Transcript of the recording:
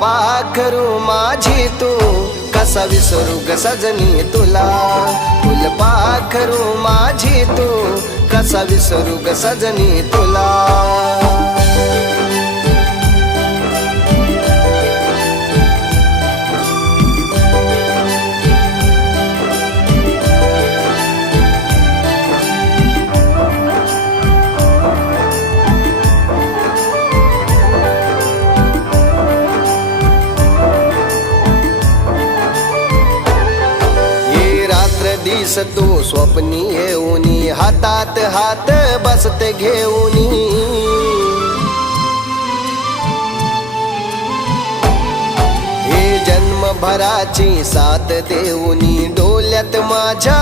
पाखरू माझी तू कसा विसरू ग सजनी तुला. पाखरू माझी तू कसा विसरू ग सजनी तुला. दिस तू स्वप्नी येऊनी हातात हात बसते घेऊनी. हे जन्मभराची साथ देऊनी डोल्यात माझ्या